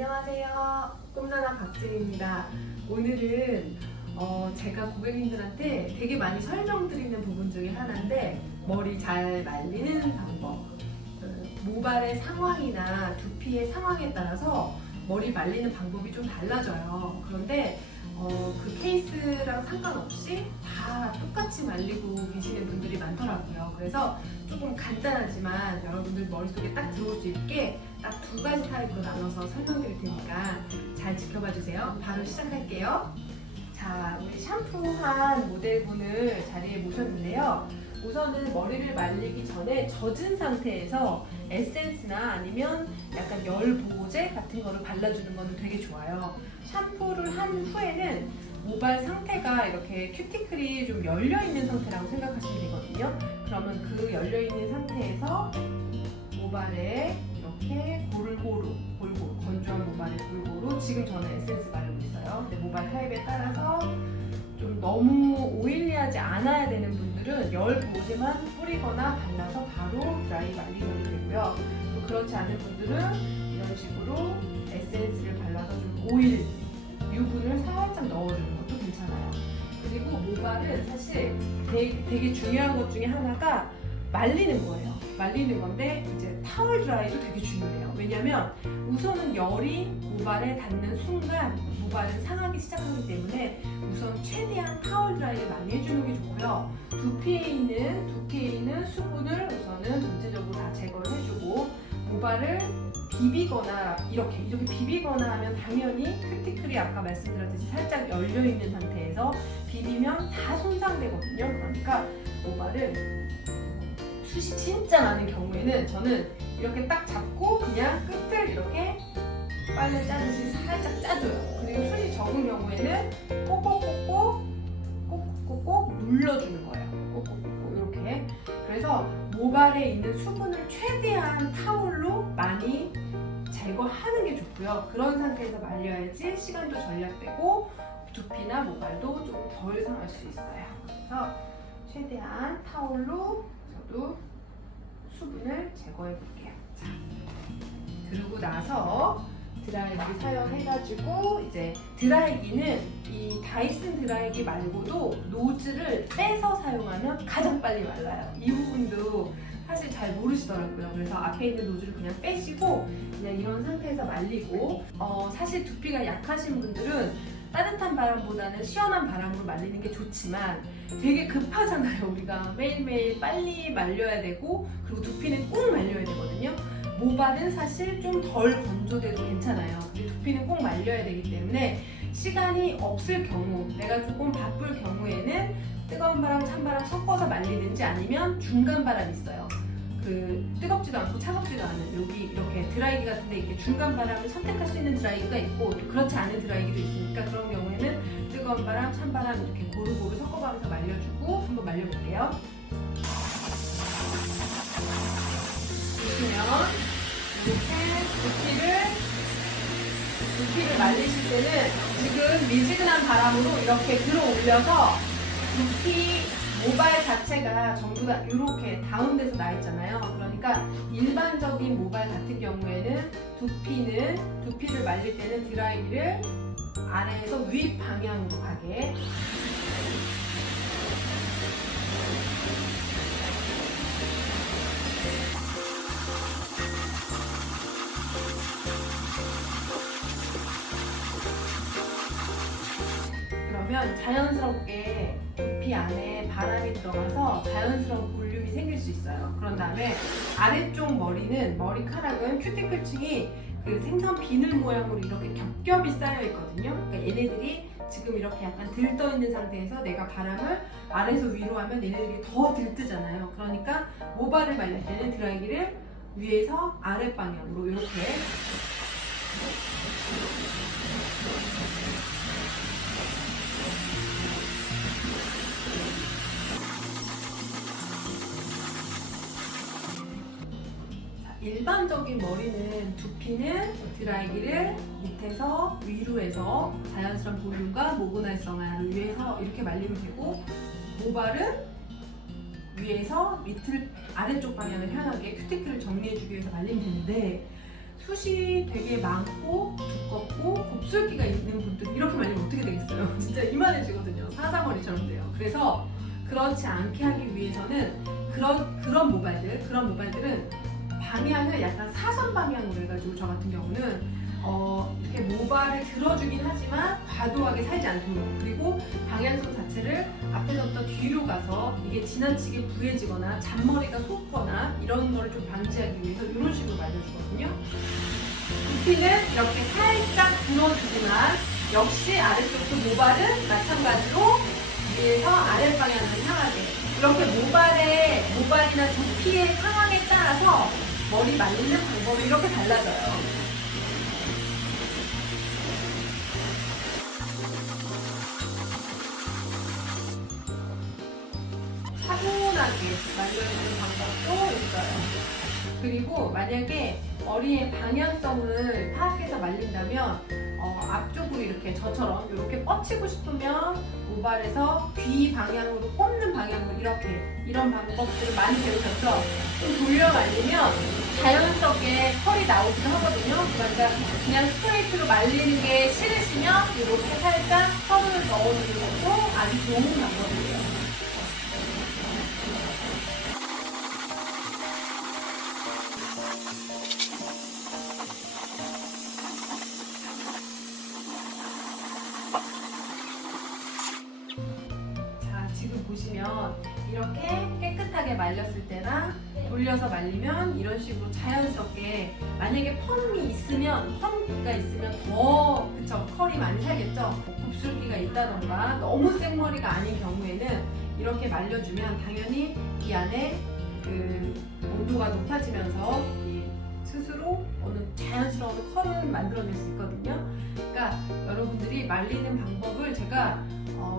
안녕하세요. 꿈나라 박진입니다. 오늘은 제가 고객님들한테 되게 많이 설명드리는 부분 중에 하나인데 머리 잘 말리는 방법. 모발의 상황이나 두피의 상황에 따라서 머리 말리는 방법이 좀 달라져요. 그런데 그 케이스랑 상관없이 다 똑같이 말리고 계시는 분들이 많더라고요. 그래서 조금 간단하지만 여러분들 머릿속에 딱 들어올 수 있게 딱 두 가지 타입으로 나눠서 설명드릴 테니까 잘 지켜봐 주세요. 바로 시작할게요. 자, 우리 샴푸한 모델분을 자리에 모셨는데요. 우선은 머리를 말리기 전에 젖은 상태에서 에센스나 아니면 약간 열 보호제 같은 거를 발라주는 거는 되게 좋아요. 샴푸를 한 후에는 모발 상태가 이렇게 큐티클이 좀 열려있는 상태라고 생각하시면 되거든요. 그러면 그 열려있는 상태에서 모발에 이렇게 골고루 건조한 모발에 골고루, 지금 저는 에센스 바르고 있어요. 근데 모발 타입에 따라서 좀 너무 오일리하지 않아야 되는 분들은 열 보호제만 뿌리거나 발라서 바로 드라이 말리셔도 되고요. 또 그렇지 않은 분들은 이런 식으로 에센스를 발라서 좀 오일, 유분을 살짝 넣어주는 것도 괜찮아요. 그리고 모발은 사실 되게 중요한 것 중에 하나가 말리는 거예요. 말리는 건데 이제 타월 드라이도 되게 중요해요. 왜냐면 우선은 열이 모발에 닿는 순간 모발은 상하기 시작하기 때문에 우선 최대한 타월 드라이를 많이 해주는 게 좋고요. 두피에 있는 수분을 우선은 전체적으로 다 제거를 해주고, 모발을 비비거나 이렇게 비비거나 하면 당연히 큐티클이 아까 말씀드렸듯이 살짝 열려있는 상태에서 비비면 다 손상되거든요. 그러니까 모발을 숱이 진짜 많은 경우에는 저는 이렇게 딱 잡고 그냥 끝을 이렇게 빨래 짜듯이 살짝 짜줘요. 그리고 숱이 적은 경우에는 꼭꼭꼭꼭 눌러주는 거예요. 꼭꼭꼭꼭 이렇게. 그래서 모발에 있는 수분을 최대한 타올로 많이 제거하는 게 좋고요. 그런 상태에서 말려야지 시간도 절약되고 두피나 모발도 좀 덜 상할 수 있어요. 그래서 최대한 타올로 저도 수분을 제거해 볼게요. 자, 그러고 나서 드라이기 사용해가지고, 이제 드라이기는 이 다이슨 드라이기 말고도 노즐을 빼서 사용하면 가장 빨리 말라요. 이 부분도 사실 잘 모르시더라고요. 그래서 앞에 있는 노즐을 그냥 빼시고 그냥 이런 상태에서 말리고, 사실 두피가 약하신 분들은 따뜻한 바람보다는 시원한 바람으로 말리는 게 좋지만 되게 급하잖아요. 우리가 매일매일 빨리 말려야 되고, 그리고 두피는 꼭 말려야 되거든요. 모발은 사실 좀 덜 건조돼도 괜찮아요. 근데 두피는 꼭 말려야 되기 때문에 시간이 없을 경우, 내가 조금 바쁠 경우에는 뜨거운 바람, 찬바람 섞어서 말리든지, 아니면 중간 바람이 있어요. 그 뜨겁지도 않고 차갑지도 않은, 여기 이렇게 드라이기 같은데 이렇게 중간 바람을 선택할 수 있는 드라이기가 있고 또 그렇지 않은 드라이기도 있으니까, 그런 경우에는 뜨거운 바람, 찬바람 이렇게 고루고루 섞어가면서 말려주고 한번 말려볼게요. 보시면 이렇게 두피를 말리실 때는 지금 미지근한 바람으로 이렇게 들어 올려서 두피 모발 자체가 전부 다 이렇게 다운돼서 나 있잖아요. 그러니까 일반적인 모발 같은 경우에는 두피를 말릴 때는 드라이기를 아래에서 윗 방향으로 가게, 그러면 자연스럽게 두피 안에 바람이 들어가서 자연스러운 볼륨이 생길 수 있어요. 그런 다음에 아래쪽 머리카락은 큐티클층이 그 생선 비늘 모양으로 이렇게 겹겹이 쌓여 있거든요. 그러니까 얘네들이 지금 이렇게 약간 들떠 있는 상태에서 내가 바람을 아래에서 위로 하면 얘네들이 더 들뜨잖아요. 그러니까 모발을 말릴 때는 드라이기를 위에서 아래 방향으로 이렇게 일반적인 두피는 드라이기를 밑에서 위로 해서 자연스러운 볼륨과 모근할성을 위해서 이렇게 말리면 되고, 모발은 위에서 아래쪽 방향을 향하게 큐티클을 정리해주기 위해서 말리면 되는데, 숱이 되게 많고 두껍고 곱슬기가 있는 분들 이렇게 말리면 어떻게 되겠어요? 진짜 이만해지거든요. 사자머리처럼 돼요. 그래서 그렇지 않게 하기 위해서는 그런 모발들은 방향을 약간 사선 방향으로 해가지고 저 같은 경우는 이렇게 모발을 들어주긴 하지만 과도하게 살지 않도록, 그리고 방향성 자체를 앞에서부터 뒤로 가서 이게 지나치게 부해지거나 잔머리가 솟거나 이런 거를 좀 방지하기 위해서 이런 식으로 말려주거든요. 두피는 이렇게 살짝 들어주지만 역시 아래쪽도 모발은 마찬가지로 위에서 아래 방향으로 향하게, 이렇게 모발이나 두피의 상황에 따라서 머리 말리는 방법이 이렇게 달라져요. 차분하게 말려주는 방법도 있어요. 그리고 만약에 머리의 방향성을 파악해서 말린다면 앞쪽으로 이렇게 저처럼 이렇게 뻗치고 싶으면 모발에서 귀 방향으로 꼽는 방향으로 이런 방법들을 많이 배우셨죠? 좀 돌려 말리면 자연스럽게 컬이 나오기도 하거든요. 그러니까 그냥 스트레이트로 말리는 게 싫으시면 이렇게 살짝 컬을 넣어주는 것도 아주 좋은 방법이에요. 지금 보시면 이렇게 깨끗하게 말렸을 때나 돌려서 말리면 이런 식으로 자연스럽게, 만약에 펌기가 있으면 더 컬이 많이 살겠죠. 곱슬기가 있다던가 너무 생머리가 아닌 경우에는 이렇게 말려주면 당연히 이 안에 그 온도가 높아지면서 스스로 어느 자연스러운 컬을 만들어낼 수 있거든요. 그러니까 여러분들이 말리는 방법을 제가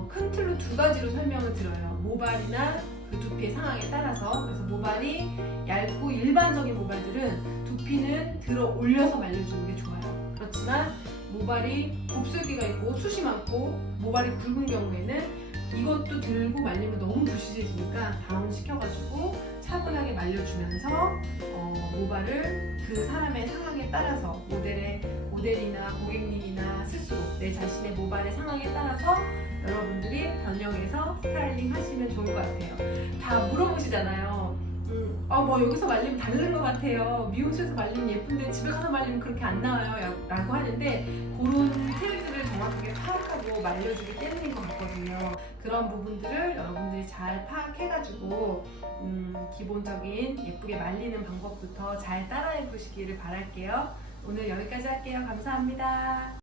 큰 틀로 두 가지로 설명을 드려요. 모발이나 그 두피의 상황에 따라서. 그래서 모발이 얇고 일반적인 모발들은 두피는 들어 올려서 말려주는 게 좋아요. 그렇지만 모발이 곱슬기가 있고 숱이 많고 모발이 굵은 경우에는 이것도 들고 말리면 너무 부시해지니까 다운시켜가지고 차분하게 말려주면서 모발을 그 사람의 상황에 따라서 모델이나 고객님이나 스스로 내 자신의 모발의 상황에 따라서 여러분들이 변형해서 스타일링 하시면 좋을 것 같아요. 다 물어보시잖아요. 뭐 여기서 말리면 다른 것 같아요. 미용실에서 말리면 예쁜데 집에 가서 말리면 그렇게 안 나와요 라고 하는데, 그런 틀들을 정확하게 파악하고 말려주기 때문인 것 같거든요. 그런 부분들을 여러분들이 잘 파악해가지고 기본적인 예쁘게 말리는 방법부터 잘 따라해 보시기를 바랄게요. 오늘 여기까지 할게요. 감사합니다.